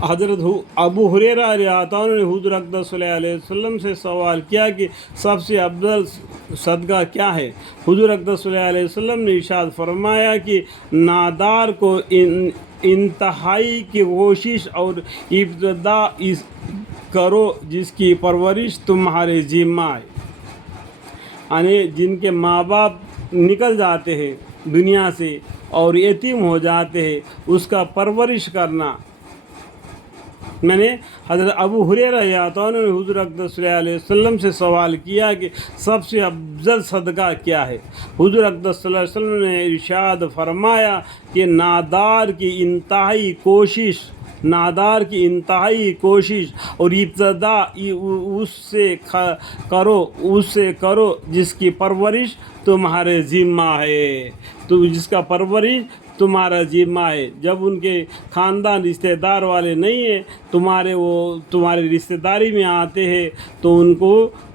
حضرت ابو ہریرہ رضی نے حضور اقدس صلی اللہ علیہ وسلم سے سوال کیا کہ سب سے افضل صدقہ کیا ہے؟ حضور اقدس صلی اللہ علیہ وسلم نے ارشاد فرمایا کہ نادار کو انتہائی کی کوشش اور ابتدا کرو جس کی پرورش تمہارے ذمہ ہے، یعنی جن کے ماں باپ نکل جاتے ہیں دنیا سے اور یتیم ہو جاتے ہیں، اس کا پرورش کرنا۔ میں نے حضرت ابو ہریرہ رضی اللہ عنہ نے حضور اقدس صلی اللہ علیہ وسلم سے سوال کیا کہ سب سے افضل صدقہ کیا ہے؟ حضور اقدس صلی اللہ علیہ وسلم نے ارشاد فرمایا کہ نادار کی انتہائی کوشش اور ابتدا اس سے کرو جس کی پرورش تمہارے ذمہ ہے، تو جس کا پرورش تمہارا ذمہ ہے۔ جب ان کے خاندان رشتہ دار والے نہیں ہیں، تمہارے رشتہ داری میں آتے ہیں، تو ان کو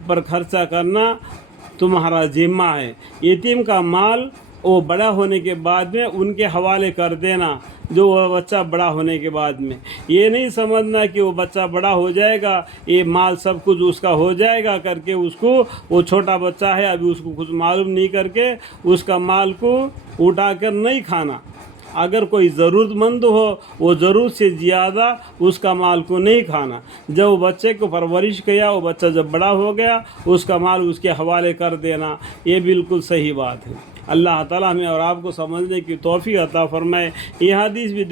پر خرچہ کرنا تمہارا ذمہ ہے۔ یتیم کا مال وہ بڑا ہونے کے بعد میں ان کے حوالے کر دینا، جو وہ بچہ بڑا ہونے کے بعد میں یہ نہیں سمجھنا کہ وہ بچہ بڑا ہو جائے گا، یہ مال سب کچھ اس کا ہو جائے گا کر کے اس کو، وہ چھوٹا بچہ ہے ابھی اس کو کچھ معلوم نہیں کر کے اس کا مال کو اٹھا کر نہیں کھانا۔ اگر کوئی ضرورت مند ہو وہ ضرورت سے زیادہ اس کا مال کو نہیں کھانا۔ جب وہ بچے کو پرورش کیا، وہ بچہ جب بڑا ہو گیا، اس کا مال اس کے حوالے کر دینا، یہ بالکل صحیح بات ہے۔ اللہ تعالیٰ ہمیں اور آپ کو سمجھنے کی توفیق عطا فرمائے۔ یہ حدیث بھی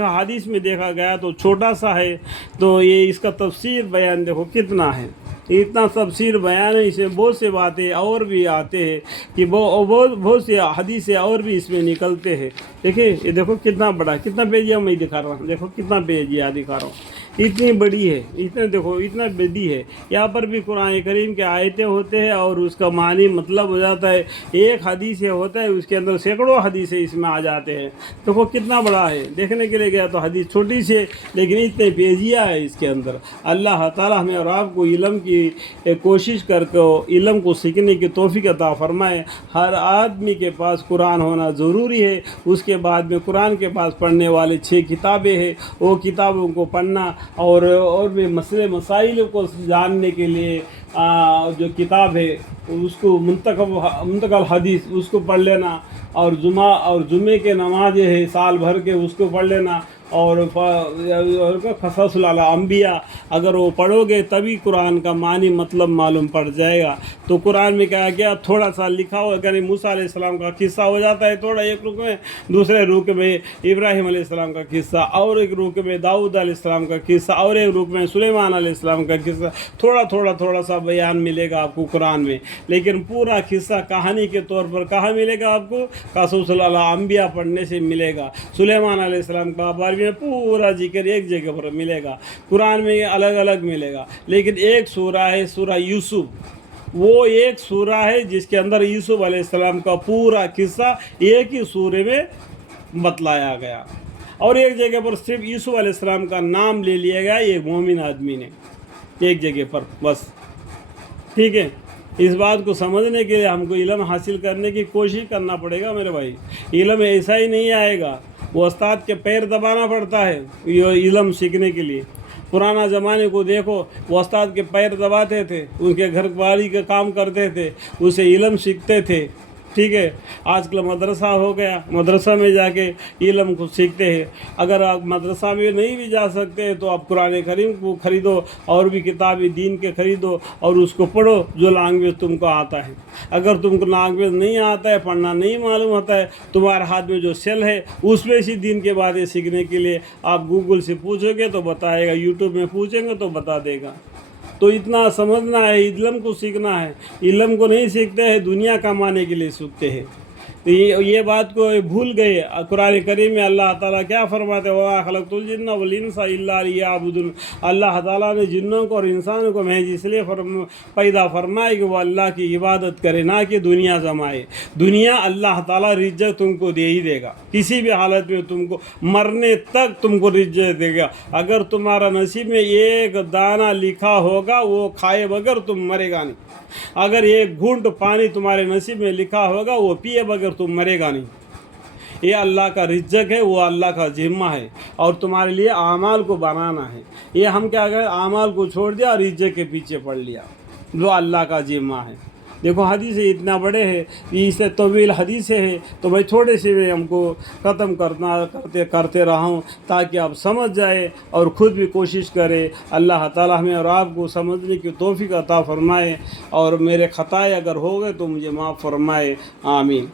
حدیث میں دیکھا گیا تو چھوٹا سا ہے، تو یہ اس کا تفسیر بیان دیکھو کتنا ہے، اتنا تفسیر بیان ہے، اس میں بہت سے باتیں اور بھی آتے ہیں کہ بہت سے حدیثیں اور بھی اس میں نکلتے ہیں۔ دیکھیں یہ دیکھو کتنا بڑا، کتنا پیجیہ میں دکھا رہا ہوں، دیکھو کتنا پیجیہ دکھا رہا ہوں، اتنی بڑی ہے، اتنا بڑی ہے۔ یہاں پر بھی قرآن کریم کے آیتیں ہوتے ہیں اور اس کا معنی مطلب ہو جاتا ہے، ایک حدیث ہوتا ہے اس کے اندر سینکڑوں حدیثیں اس میں آ جاتے ہیں۔ دیکھو کتنا بڑا ہے، دیکھنے کے لیے گیا تو حدیث چھوٹی سی ہے لیکن اتنے پیجیہ ہے اس کے اندر۔ اللہ تعالیٰ ہمیں اور آپ کو علم کی کوشش کر کے علم کو سیکھنے کی توفیق عطا فرمائے۔ ہر آدمی کے پاس قرآن ہونا ضروری ہے، اس کے بعد میں قرآن کے پاس پڑھنے والے 6 کتابیں ہیں، وہ کتابوں کو پڑھنا اور بھی مسائل کو جاننے کے لیے جو کتاب ہے اس کو منتقل حدیث اس کو پڑھ لینا، اور جمعے کے نماز ہے سال بھر کے اس کو پڑھ لینا، اور قصص الانبیاء اگر وہ پڑھو گے تبھی قرآن کا معنی مطلب معلوم پڑ جائے گا۔ تو قرآن میں کہا گیا تھوڑا سا لکھا ہو، اگر موسیٰ علیہ السلام کا قصہ ہو جاتا ہے تھوڑا ایک رکو میں، دوسرے رکو میں ابراہیم علیہ السلام کا قصہ، اور ایک رکو میں داؤد علیہ السلام کا قصہ، اور ایک رکو میں سلیمان علیہ السلام کا قصہ، تھوڑا سا بیان ملے گا آپ کو قرآن میں، لیکن پورا قصہ کہانی کے طور پر کہاں ملے گا آپ کو؟ قصص الانبیاء پڑھنے سے ملے گا۔ سلیمان علیہ السلام کا بارے میں پورا ذکر ایک جگہ پر ملے گا، قرآن میں الگ الگ ملے گا، لیکن ایک سورہ ہے سورہ یوسف، وہ ایک سورہ ہے جس کے اندر یوسف علیہ السلام کا پورا قصہ ایک ہی سورے میں بتلایا گیا، اور ایک جگہ پر صرف یوسف علیہ السلام کا نام لے لیا گیا ایک مومن آدمی نے، ایک جگہ پر بس۔ ٹھیک ہے، اس بات کو سمجھنے کے لیے ہم کو علم حاصل کرنے کی کوشش کرنا پڑے گا میرے بھائی۔ علم ایسا ہی نہیں آئے گا، وہ استاد کے پیر دبانا پڑتا ہے یہ علم سیکھنے کے لیے۔ پرانا زمانے کو دیکھو، وہ استاد کے پیر دباتے تھے، ان کے گھر باری کا کام کرتے تھے، اسے علم سیکھتے تھے۔ ٹھیک ہے، آج کل مدرسہ ہو گیا، مدرسہ میں جا کے علم کو سیکھتے ہیں۔ اگر آپ مدرسہ میں نہیں بھی جا سکتے تو آپ قرآن کریم کو خریدو، اور بھی کتابیں دین کے خریدو اور اس کو پڑھو جو لینگویج تم کو آتا ہے۔ اگر تم کو لینگویج نہیں آتا ہے، پڑھنا نہیں معلوم ہوتا ہے، تمہارے ہاتھ میں جو سیل ہے اس میں سے دین کے باتیں سیکھنے کے لیے آپ گوگل سے پوچھو گے تو بتائے گا، یوٹیوب میں پوچھیں گے تو بتا دے گا۔ تو اتنا سمجھنا ہے، علم کو سیکھنا ہے۔ علم کو نہیں سیکھتے ہیں، دنیا کمانے کے لیے سیکھتے ہیں۔ یہ بات کو بھول گئے۔ قرآن کریم میں اللہ تعالیٰ کیا فرماتے ہیں؟ وَمَا خَلَقْتُ الْجِنَّ وَالْإِنسَ إِلَّا لِيَعْبُدُونِ۔ اللہ تعالیٰ نے جنوں کو اور انسانوں کو محض اس لیے پیدا فرمائے کہ وہ اللہ کی عبادت کرے، نہ کہ دنیا جمائے۔ دنیا اللہ تعالیٰ رزق تم کو دے ہی دے گا، کسی بھی حالت میں تم کو مرنے تک تم کو رزق دے گا۔ اگر تمہارا نصیب میں ایک دانہ لکھا ہوگا وہ کھائے بغیر تم مرے گا نہیں، اگر ایک گھونٹ پانی تمہارے نصیب میں لکھا ہوگا وہ پیے بغیر تم مرے گا نہیں۔ یہ اللہ کا رزق ہے، وہ اللہ کا ذمہ ہے، اور تمہارے لیے اعمال کو بنانا ہے۔ یہ ہم کیا کریں، اعمال کو چھوڑ دیا اور رزق کے پیچھے پڑ لیا، جو اللہ کا ذمہ ہے۔ دیکھو حدیث اتنا بڑے ہے، اس سے طویل حدیث ہے، تو میں تھوڑے سے میں ہم کو ختم کرتے رہا ہوں تاکہ آپ سمجھ جائے اور خود بھی کوشش کرے۔ اللہ تعالیٰ ہمیں اور آپ کو سمجھنے کی توفیق عطا فرمائے، اور میرے خطائے اگر ہو گئے تو مجھے معاف فرمائے، آمین۔